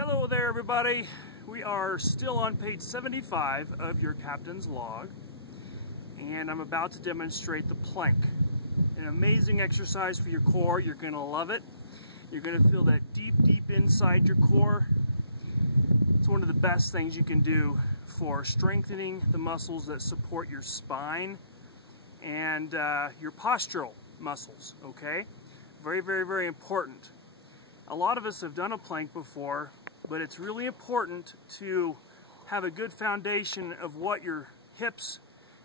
Hello there, everybody. We are still on page 75 of your captain's log, and I'm about to demonstrate the plank. An amazing exercise for your core. You're going to love it. You're going to feel that deep inside your core. It's one of the best things you can do for strengthening the muscles that support your spine and your postural muscles, okay? Very important. A lot of us have done a plank before, but it's really important to have a good foundation of what your hips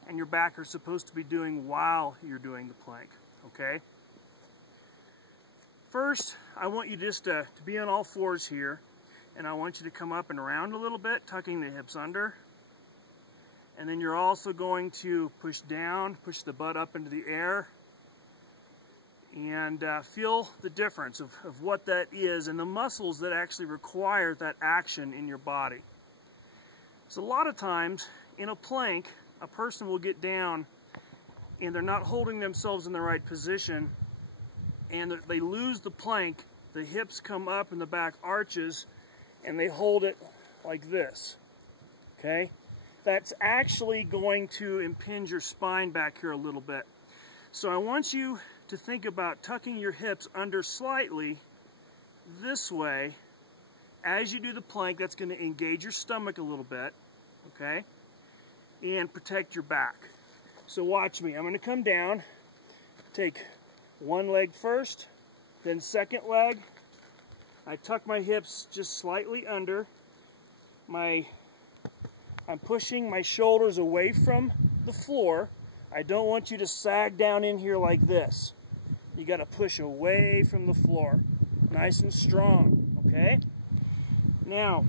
and your back are supposed to be doing while you're doing the plank, okay? First, I want you just to be on all fours here, and I want you to come up and around a little bit, tucking the hips under. And then you're also going to push down, push the butt up into the air, and feel the difference of what that is and the muscles that actually require that action in your body. So a lot of times in a plank, a person will get down and they're not holding themselves in the right position, and they lose the plank. The hips come up and the back arches, and they hold it like this, okay? That's actually going to impinge your spine back here a little bit. So I want you to think about tucking your hips under slightly this way. As you do the plank, that's going to engage your stomach a little bit, okay? And protect your back. So watch me. I'm going to come down, take one leg first, then second leg. I tuck my hips just slightly under. I'm pushing my shoulders away from the floor. I don't want you to sag down in here like this. You got to push away from the floor. Nice and strong, okay? Now,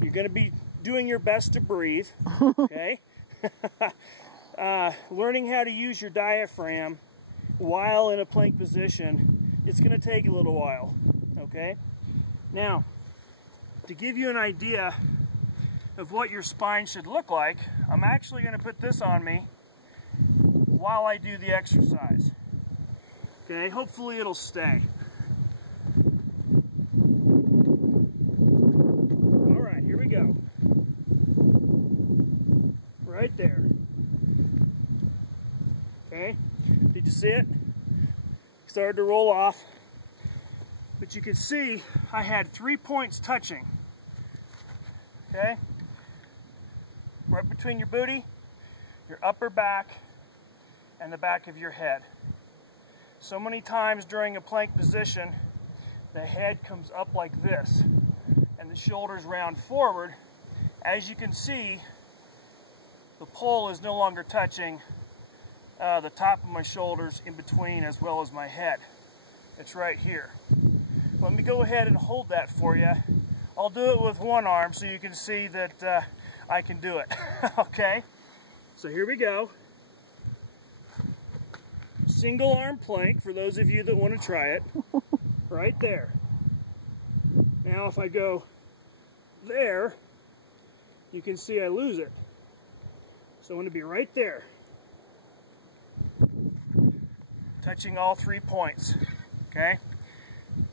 you're going to be doing your best to breathe, okay? Learning how to use your diaphragm while in a plank position, it's going to take a little while, okay? Now, to give you an idea of what your spine should look like, I'm actually going to put this on me while I do the exercise. Okay, hopefully it'll stay. Alright, here we go. Right there. Okay, did you see it? Started to roll off. But you can see I had 3 points touching. Okay? Right between your booty, your upper back, and the back of your head. So many times during a plank position, the head comes up like this, and the shoulders round forward. As you can see, the pole is no longer touching the top of my shoulders in between, as well as my head. It's right here. Let me go ahead and hold that for you. I'll do it with one arm so you can see that I can do it. Okay? So here we go. Single arm plank for those of you that want to try it. Right there. Now if I go there, you can see I lose it. So I want to be right there. Touching all 3 points. Okay?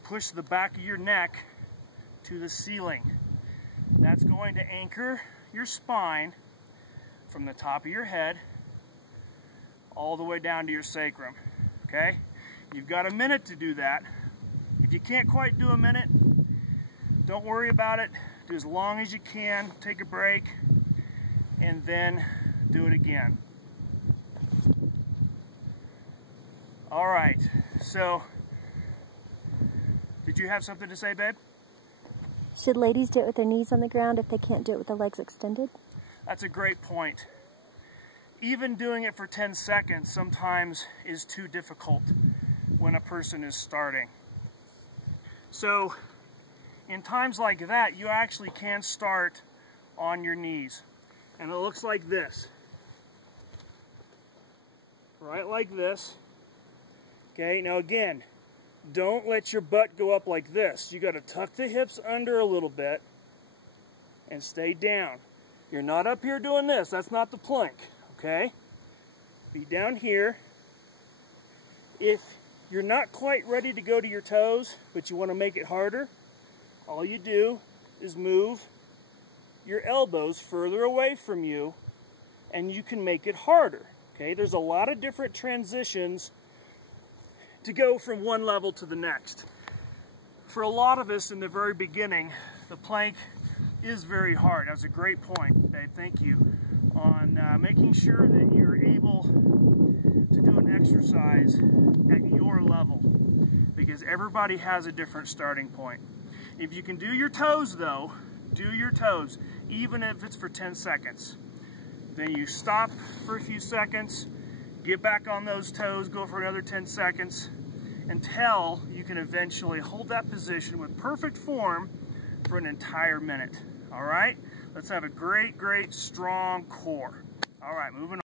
Push the back of your neck to the ceiling. That's going to anchor your spine from the top of your head all the way down to your sacrum. Okay? You've got a minute to do that. If you can't quite do a minute, don't worry about it. Do as long as you can. Take a break and then do it again. Alright, so did you have something to say, babe? Should ladies do it with their knees on the ground if they can't do it with their legs extended? That's a great point. Even doing it for 10 seconds sometimes is too difficult when a person is starting. So in times like that, you actually can start on your knees. And it looks like this. Right like this. Okay, now again, don't let your butt go up like this. You got to tuck the hips under a little bit and stay down. You're not up here doing this. That's not the plank, okay? Be down here. If you're not quite ready to go to your toes, but you want to make it harder, all you do is move your elbows further away from you, and you can make it harder. Okay, there's a lot of different transitions to go from one level to the next. For a lot of us in the very beginning, the plank is very hard. That's a great point, Dave. Thank you. On making sure that you're able to do an exercise at your level, because everybody has a different starting point. If you can do your toes though, do your toes, even if it's for 10 seconds. Then you stop for a few seconds, get back on those toes, go for another 10 seconds, until you can eventually hold that position with perfect form for an entire minute. All right? Let's have a great, strong core. All right, moving on.